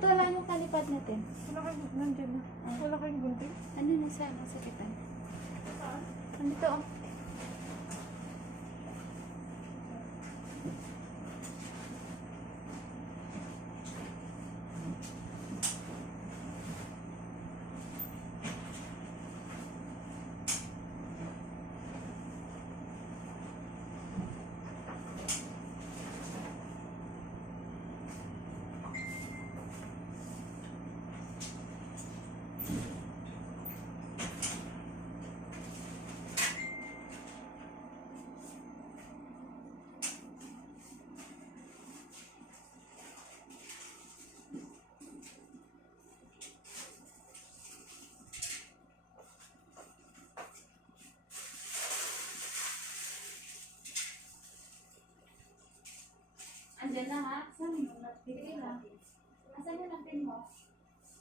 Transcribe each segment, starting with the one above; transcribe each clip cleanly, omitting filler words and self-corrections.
wala yung talipad natin. Wala kayong, nandiyan na. Wala kayong gunting? Ano nasa sakitan? Saan? Andito oh. Andyan na ha? Saan mo? Bigay lang. Asan yung napin mo?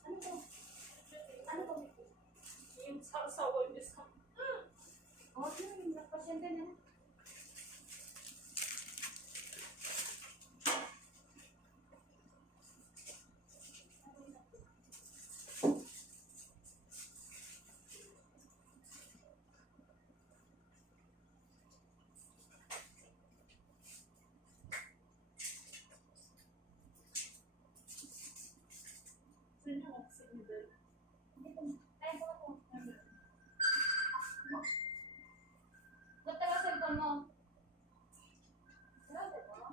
Ano to? Ano to? Yung sasawa niya sa... Oh, yung nagpasyente na. Saan yung oxygen doon? Dito. Ay, ito ako. Ba't ka sa cellphone mo? Wala, diba?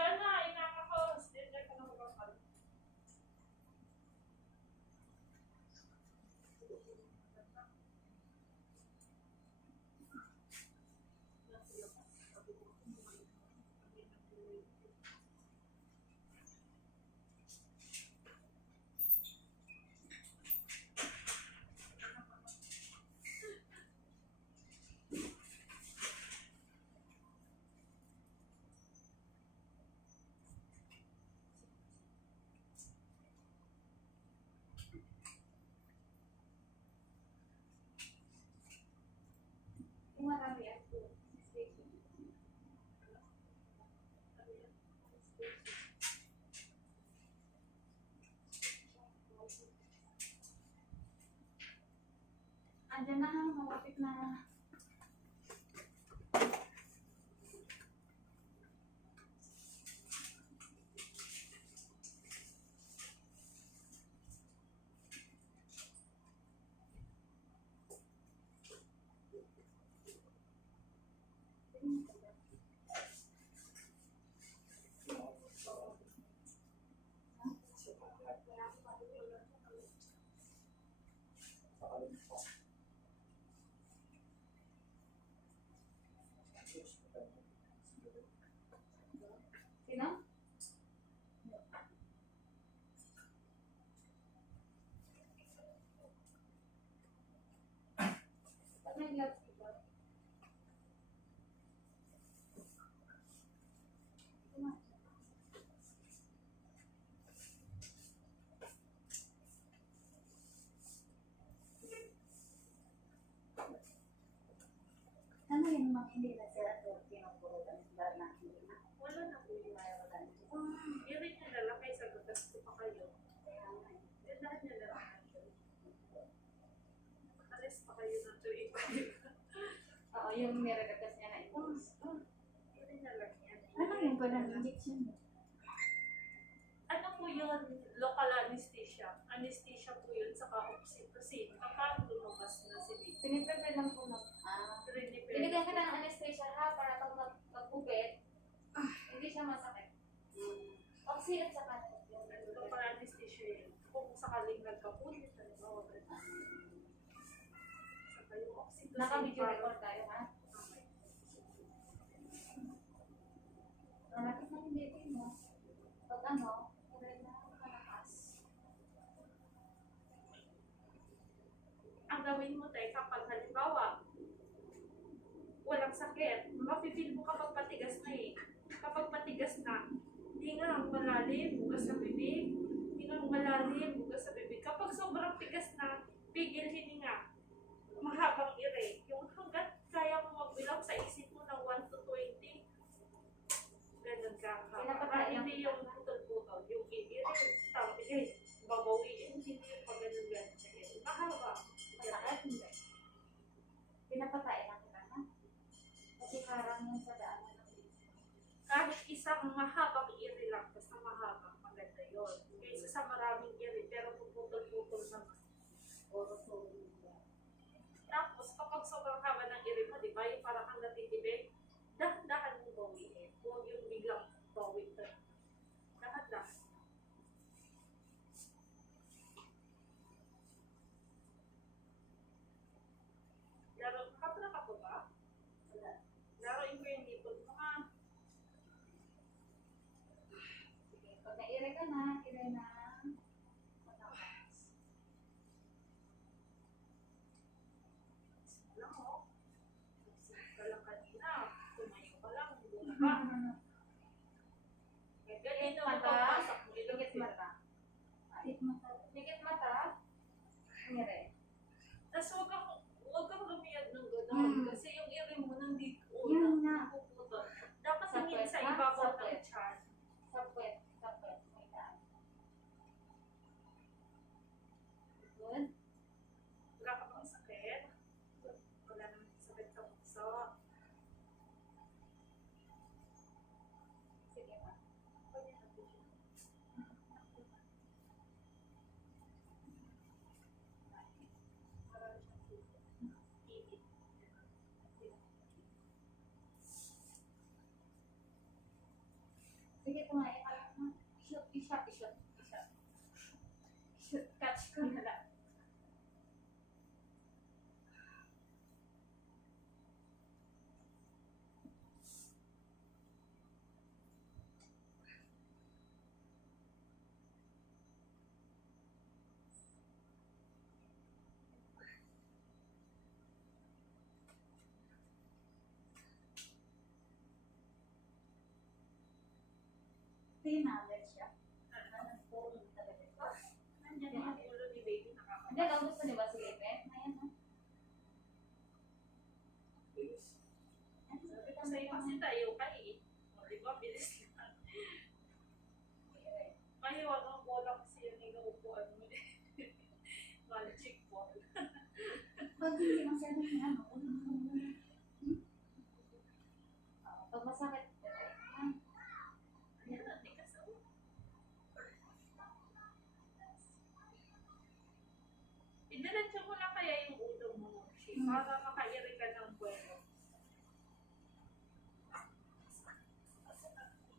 Diyan na, inakakos. Diyan ka na magkakal. Yung marami yan. Andyan na ha, malapit na. Sino? Ba't may gloves dito? Ano yung mga hindi na sila pinupurutan na hindi na? Wala na po yung i-rate niya na lang kaysa gagas ko pa kayo. Kaya nga eh. Dahan niya na lang. Alis pa kayo ng 285. Oo, yung niragatas niya na ito. I-rate na lang yan. Ano yung palang injection? Ano po yun? Local anesthesia. Anesthesia po yun sa oxytocin. Kapag lumabas na si baby. Piniprepare lang po mag... Binigyan ka ng anesthesia ha, para pag magpupit, hindi siya masakit. Oxy at saka yung Local anesthesia yun. Kung sakaling nagkapulit, ano ba? Saka yung oxytocin. naka-video record tayo ha. Malapit na yung baby mo. Pag ano, kailangan na kalakas. gagawin mo tayo kapag halimbawa, walang sakit, mapipil mo kapag patigas na eh. Kapag patigas na, hinga ang malalim, bukas sa bibig, hinga ang malalim, bukas sa bibig. Kapag sobrang tigas na, pigil hininga, mahabang ire. Yung hanggat kaya mo magbilang sa isip mo ng 1 to 20, ganun ka. Hindi yung putol-putol, yung ire, babawiin, hindi yung pag-ganun-ganun. Mahaba. Masakit, hindi. Pinapatay lang kita na. Kasi parang yung sa daanan ng bilis. Kahit isang mahabang iri lang, basta mahaba, maganda yun. Kaysa sa maraming iri, pero puputol-putol ng Oro-soro. tapos kapag sobrang haba ng iri mo, di ba, yung parang kang natitibig, dahan-dahan mo bawiin. Huwag yung biglang bawin ka. Dahan-dahan. Kapra ka po ba? Laruin ko yung lipod mo ha. Sige, pag na-ire ka na, ire na. Matakas. Alam mo, nagsimula ka lang kanina. Tumayo ka lang, muna ka. Ganito mo pagpasok mo. Pikit mata. Pikit mata. Ire. Tapos huwag kang lumiyad ng gano'n. Kasi yung iri mo nandito. Yun nga. Napuputol. Dapat Sa tingin sa puwet, ha? ibabaw Sa ng puwet. tiyan. Sa puwet. May daan. Good. Wala ka bang sakit? Wala namang sakit sa puso. Sige pa. Pwede natin siya. Marami siyang suso. Ibig. Sige, tumayo ka lang. Ishot. Catch ko na lang. Tinalit siya. Nagpulong talaga siya. Nandiyan yung ulo ni baby Hindi, nakakabas. daw gusto niya ba si Lepe? Ayan, ha? Sabi ko sa'yo kasi tayo ka eh. O, di ba, bilis lang. Mahiwag ang bola kasi yung inuupuan mo eh. Magic ball. Pag hindi masyadong ano, pag masakit, Yan ang tikas ako. Idiretso mo lang kaya yung ulo mo, Shi, para makairi ka ng buwelo.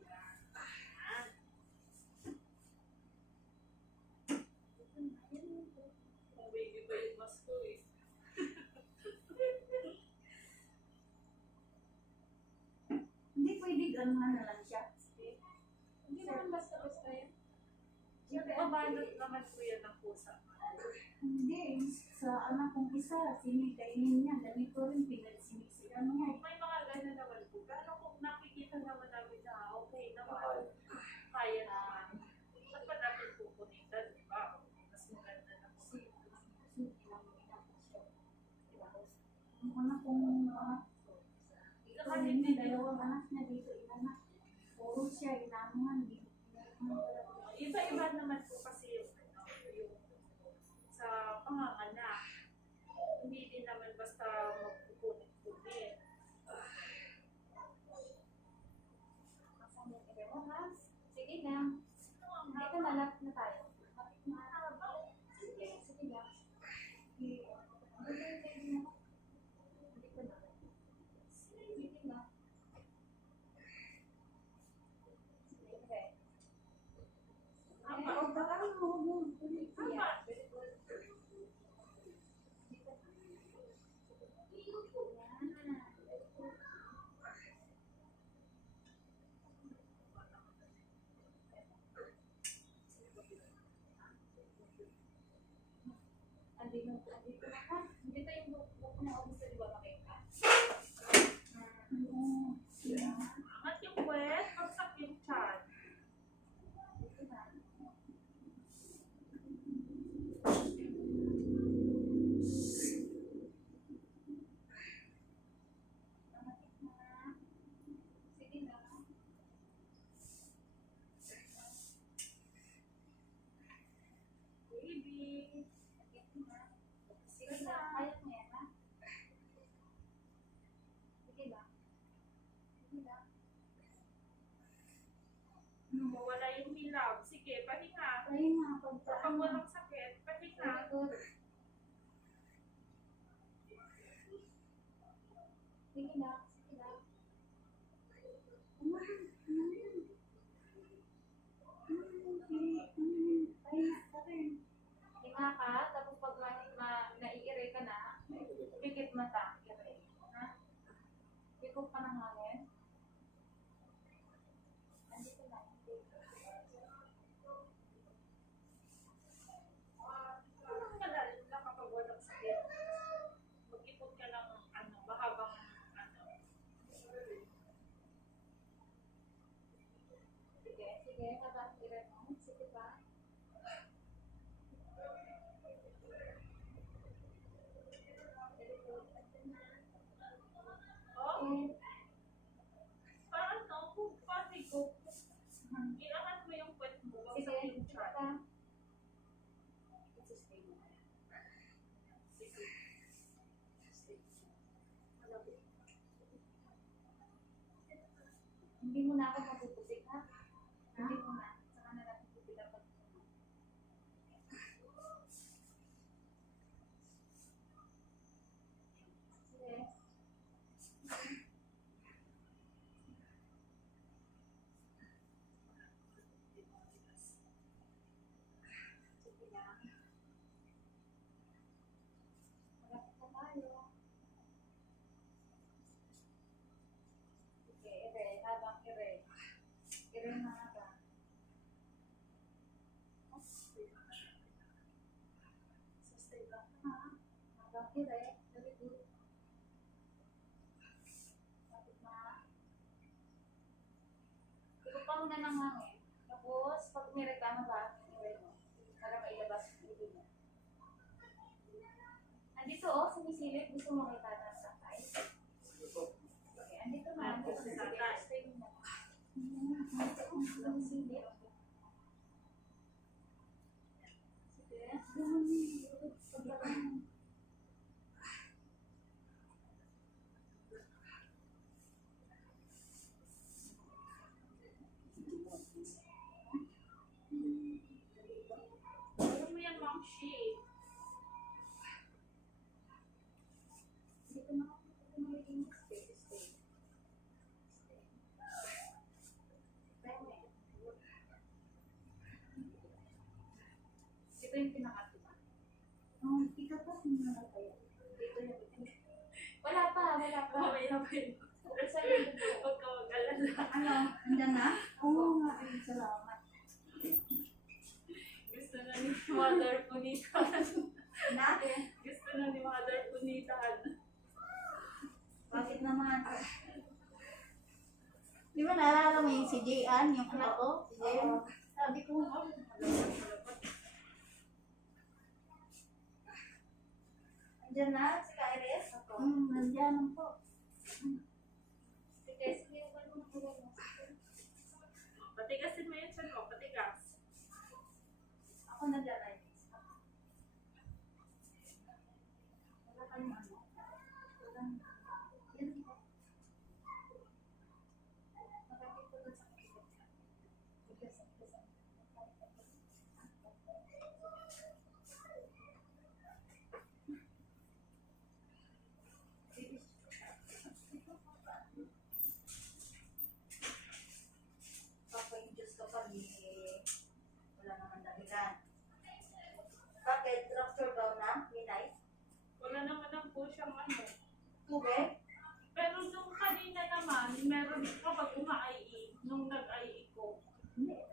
Yan. Kung baby ba yung mas ko eh. hindi pwede gano'n na lang siya. Hindi naman basta-basta yun. Siyempre, Babalot naman po yan ng pusa. hindi, sa anak kong isa, sinikainin niya, ganito rin, pinagsinisigan niya. May mga gano'n naman po. Pero kung nakikita naman namin na okay naman, kaya naman, ba't ba natin pupunitan, di ba? Mas maganda na po. Ang anak kong Kahit may dalawang anak niya dito, inanak. Puro siya, inamuhan, iba-iba naman po kasi yung sa panganganak. Hindi din naman basta magpupunit-punit. Sige na. Dito malapit na tayo. Malapit na. Sige lang. Dito na. Sige na. Naubos na di ba makita? Angat yung puwet, bagsak yung tiyan. Dito na. Angat na. Sige na. Baby. Angat na. Sige na. Kaya mo yan, ha? Sige na. Sige na. Mawala yung hilaw. Sige, pahinga. Kaya nga, Kapag walang sakit, pahinga. Sige na. Sige na. Hinga ka, tapos pag naiire ka na, pikit mata, ire. Ha? Pikot ka ng hangin. Andito na. Malalim na kapag walang sakit. Mag-ipon ka ng mahabang Sige, sige, habang ire mo. Sige pa. Very good. Andito na. Oh, Okay. paano? Paano? Iangat mo yung puwet mo, Sige, bagsak yung sige tiyan. pa. Sige. Hindi mo na ako mapupusik, ha? Hindi mo na. Saka na natin pupila pag sige. Sige lang. Malapit na tayo. Sige, ire. Habang ire. Ire na habang. Sustain lang ha. Habang ire. Very good. Lapit na. Ikot ka muna ng hangin. Tapos, pag umire ka, mabahag yung ire mo. Para mailabas yung ire mo. Andito sumisilip. Gusto mo kita na sa tayo? Okay, andito na. Andito na. Sige, stay mo na. Sumisilip. Sige. Ano mo yan, Ma'am Shi? Dito na ako. Dito na magiging stay. Stay. Stay. Stay mo eh. Dito yung pinakatiba. Dito pa. Dito yung wala pa. Wala pa. Mamaya pa yun. Saan yung dito? Huwag ka mag-alala. Ano? Andyan na? Oo nga. Ay, salamat. Gusto na ni Mother punitan. Dati? Gusto na ni Mother punitan. Bakit naman? Di ba naalala mo yung si Jian, yung anak ko? Si Jian? Sabi ko, andyan na si Kairis? Andyan po. Sige, sige. Wala mo na mo. Patigasin mo yung tiyan mo, patigas. Ako nandyan ay. Wala kayong ano. Walang- Yan po. Nakakit ko dun sa kapitid. Bigas, bigas. Papa-induce ka pa, wala naman dahilan. Bakit? Rupture daw na? Minay? Wala naman po siyang Tubig? Pero nung kanina naman, meron kapag uma-IE, nung nag-IE ko.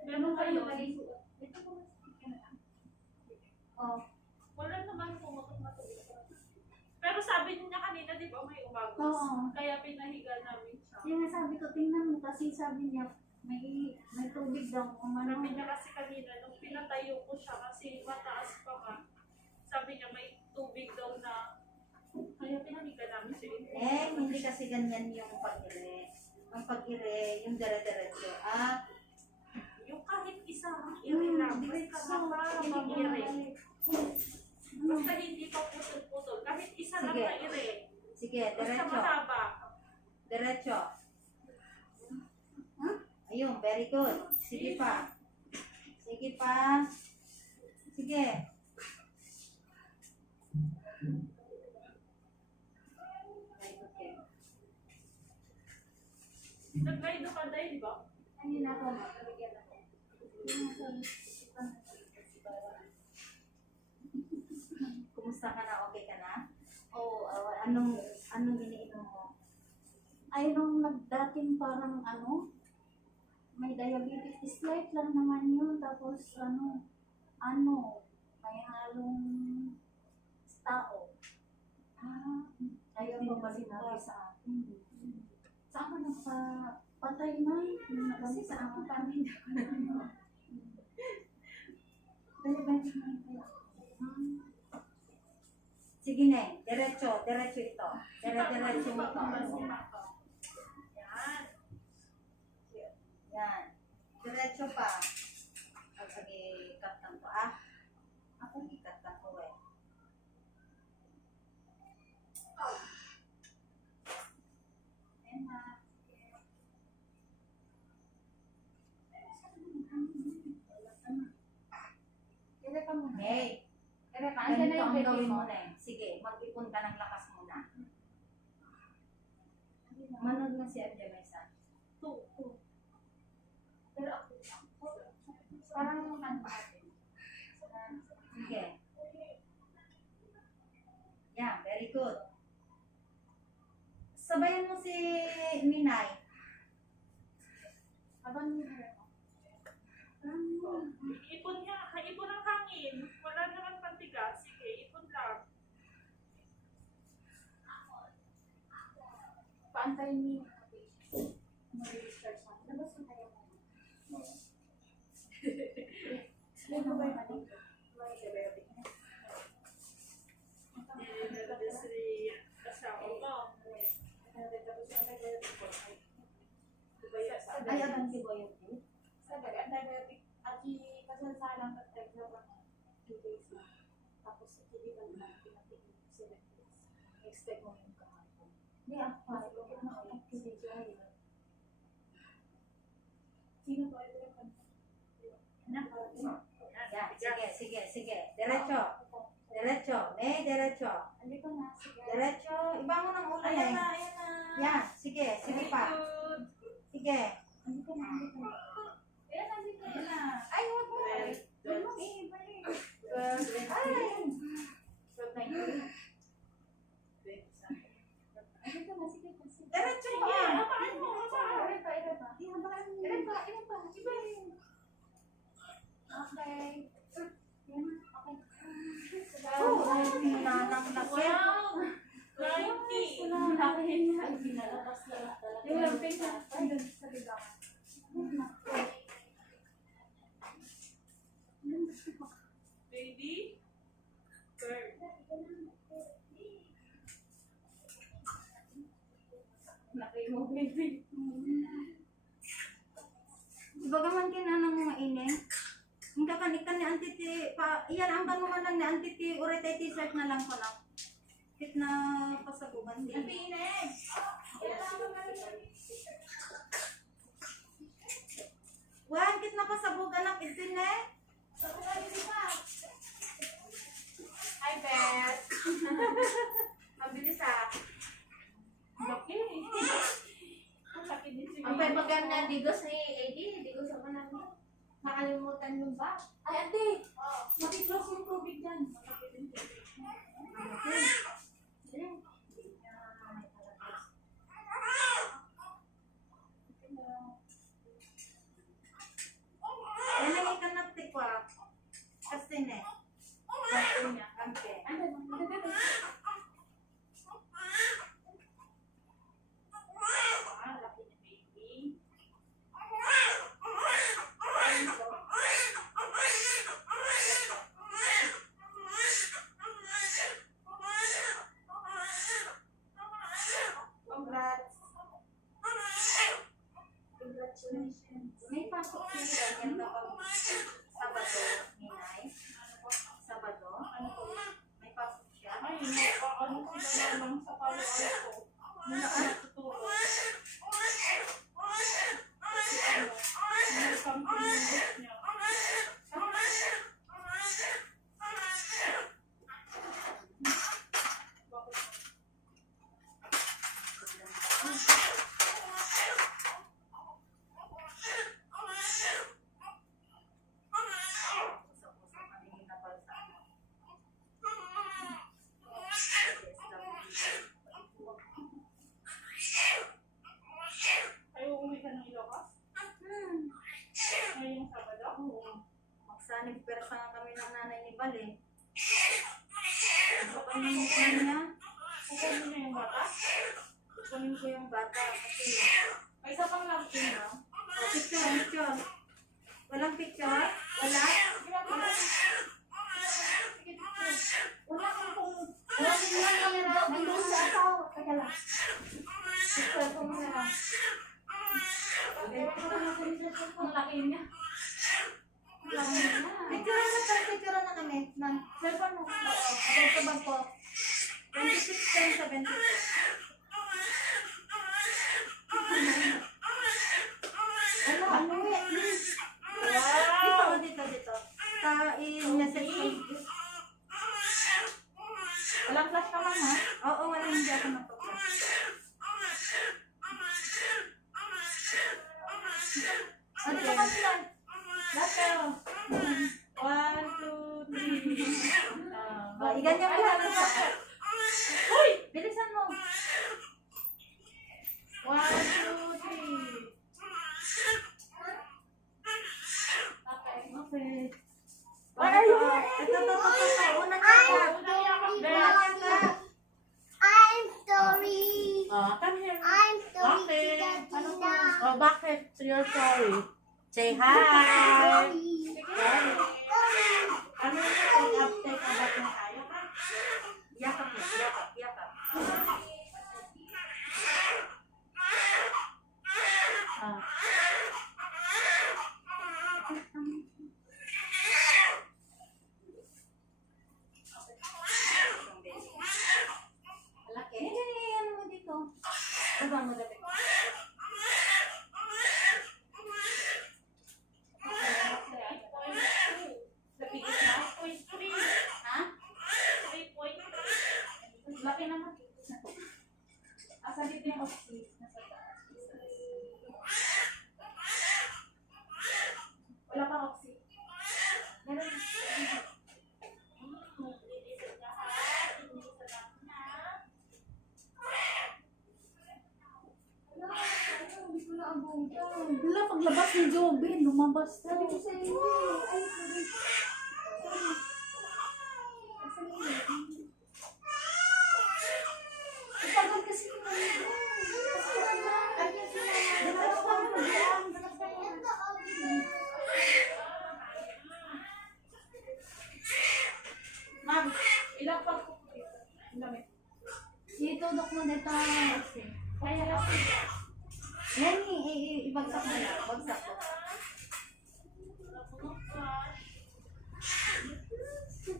Meron kayo. Dito po. Oh. Wala naman pumutok na tubig. Pero sabi niya Oo. Kaya pinahiga namin siya. Yung sabi ko, tingnan mo kasi sabi niya, may tubig daw. Sabi niya kasi kanina, nung pinatayo ko siya kasi mataas pa nga, sabi niya may tubig daw na, kaya pinahiga namin siya. Hindi kasi ganyan yung pag-ire. Ang pag-ire, yung dire-diretso. Yung kahit isang ire lang, basta mapapag-ire. Basta hindi pa putol-putol, kahit isa lang Sige. na ire. Sige, Basta diretso. mahaba. Diretso. Ayun, very good. Sige pa. Sige pa. Sige. Very good, Ken. Nag-guide ka dahil, di ba? Ano na ako, mabigyan ako. Kumusta ka na? Okay ka na? Oo, Anong iniinom mo? ay nung nagdating parang may diabetes light lang naman yun. Tapos may halong tao. Ayaw pa ba sinabi sa akin? Saan ka nagpa-patay na? Kasi sa ako, parang hindi ako na. Diabetes na kaya. Sige na, diretso. Diretso ito. Diretso mo ito. Yan. Yan. Diretso pa. Sige, ikat lang ko. Ako ikat lang ko eh. Ayan na. Kaya ka muna. Hey, Kaya ka, andyan na ganito yung ang baby gawin mo. mo na eh. Sige, mag-ipon ka ng lakas muna. Manood na si Abdi Maysa. Pero ako, parang ano natin. Sige. Yeah, very good. Sabayan mo si Minay. Habang Ipon niya, ipon ang hangin. Wala naman pantigas. Sige, ipon lang. paantayin niyo yung patient. Mag-discharge na. Labas na tayo mo. Explain mo ba yung ano? May diabetic na. Asawa mo. Ay, abanti ba yun? Sabi, ang diabetic, at kasalsalang pag-exam ako 2 days na. Tapos, hindi ka na pinatigil 7 days. Expect mo yung kahapon. Hindi, ako. Nakapag-video. Sino ba ito yung Yeah, sige. Diretso. Diretso. andito na, sige. Diretso. Ibangon ang ulo Ayan na, eh. ayan na. Yeah, sige pa. Sige. Andito na. Ayan, andito na. Ay, huwag mo. Huwag mo i-ibalik. Ay. Andito na, sige pa. Diretso Sige, pa. apakan mo. Ilan pa. Ilan pa. Iba yun. Okay. Yan na, okay. Oh, nanang laki. Wow! 90! Ay, pinalabas na talaga. Yung lamping na. Ayun, sa ligawan. Baby? Girl. Laki mo, baby. Bagaman kinanang mga ineng. Hindi ka ikan ni antiti pa iyan ang kanuman lang ni antiti uretay t-shirt na lang ko na. Kit na pasaguban din. Pineg! Wan kit na pasaguban na kit din eh. Hi, Beth. Mabilis ah. Laki. Ang sakit din si Ang pagbagan na digos ni Eddie, digos ako namin. Nakalimutan yung ba? Ay, ate! Maki-close yung tubig dyan. Makapit yung tubig. Yan ang ikan na tikwa. Kasi ne. Kasi niya. Kampe. Ano? May pasok siya ganyan kapag Sabado, Ninay. Sabado? Ano po? May pasok siya. Ay, ano sila lang sa palo-ano ko. Muna ka natutulog. Kasi ano, may something yung book niya. Bakit? Usap-usap kami hinapal sa ano. Ay, uuwi ka ng Ilocos? Ngayong Sabado? Oo. Magsanib persa nga kami ng nanay ni Bal eh. Ano pa yung mukha niya? Kukunin mo na yung bata? Kukunin ko yung bata kasi Ay, isa pang napkin na. picture. Walang picture? Wala? Wala kang kung... Wala kang kamera. Nandun sa asawa. Kaya lang. Cellphone mo na lang. Ang laki niya. Picture na kami. Cellphone mo. Abang sa bag ko. 26.72. Wala, ano eh. Dito. I-message ko. Walang flash ka man ha? Oo, wala hindi ako nagpa-flash. Ano ka man lang? Lato. 1, 2, 3. Iganyan mo lang sa... Uy! Bilisan mo. 1, 2, 3. Okay. Where are you? Ito. Unang kaka. I'm sorry. Come here. I'm sorry, Okay. Tita Tina. Oh, bakit? You're sorry. Say hi. Sorry. Ano yung pag-update about na tayo? Yakap. Ah. Malaki. Ano mo dito? Baba mo dati. Ha? 3.3. Laki naman. Asa dito yung oxy? Nasa taas. Wala pang oxy. Meron. Wala, paglabas ni Jobin, lumabas na. Sabi ko sa iyo, ay, sorry. Ipagod kasi ko na yun. Ma'am, ilang pang dito? Ang dami. Itudok mo dito. Kaya lang. Yan, ibagsak mo lang. Bagsak ko.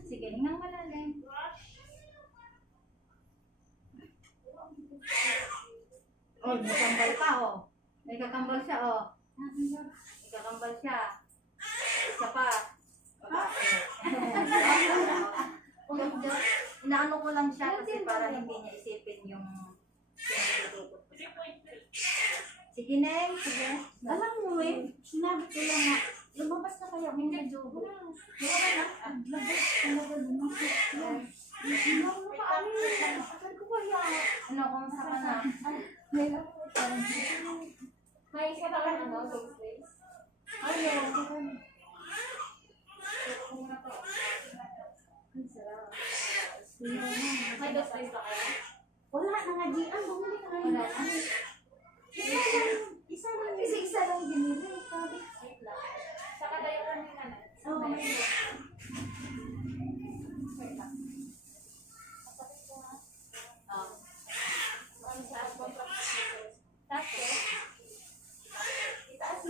Sige, hingang malalim. Oh, may kambal pa, oh. May kakambal siya, oh. May kakambal siya. Isa pa. Babae. Inaano ko lang siya kasi para hindi niya isipin yung pinagdudukot ko. 3.3. Sige, Neng. Sige. Alam mo eh, sinabi ko lang nga, lumabas na kaya mo na Jobo. Labas talaga lumabas. Hindi ako makaamin. Sabi ko kaya. Ano, kumusta ka na? Ngayon ako parang May isa ka lang ano, dog place. ayaw. Muna to. Ang sarap. May dog place ba kayo? Wala na nga Gian, bumili ka ngayon. Wala na. Isa lang, isa lang binili. Sabi. Wait lang. Saka tayo kanina na. Oo, may Wait lang. Masakit ko ha. Ano sa contract dito? Tapos, itaas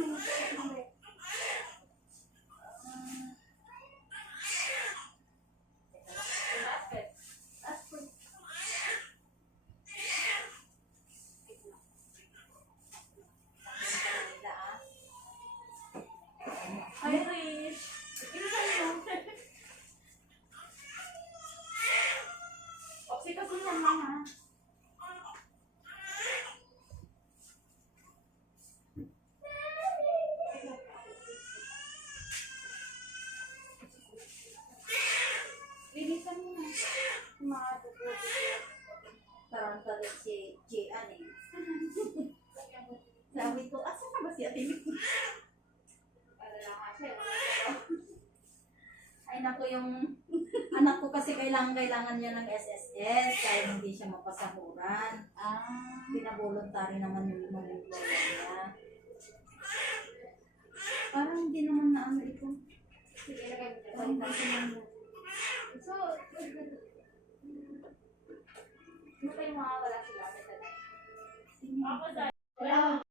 si Ate Nick. Ano lang nga siya. Ay naku, yung anak ko kasi kailangan niya ng SSS kaya hindi siya mapasahuran. Pinabuluntary naman yung employer niya. Parang hindi naman na ano ito. Sige, lagay mo dyan. Parang Balikan. kasi naman. So, ano pa yung mga wala sila sa dati? Ako dahil.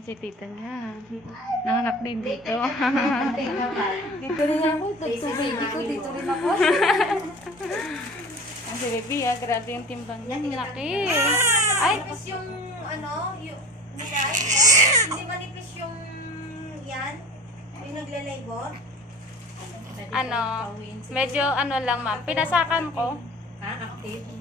Si tita niya. Nanganak din dito. Dito rin ako. Dito baby ko. Dito rin ako. Ang si baby, grabe yung timbang niya. Ang laki. Ay, Manipis yung ano, yung nilay. Hindi manipis yung yan. Yung nagle-labor. ano, medyo ano lang ma'am, pinasakan ko. Active.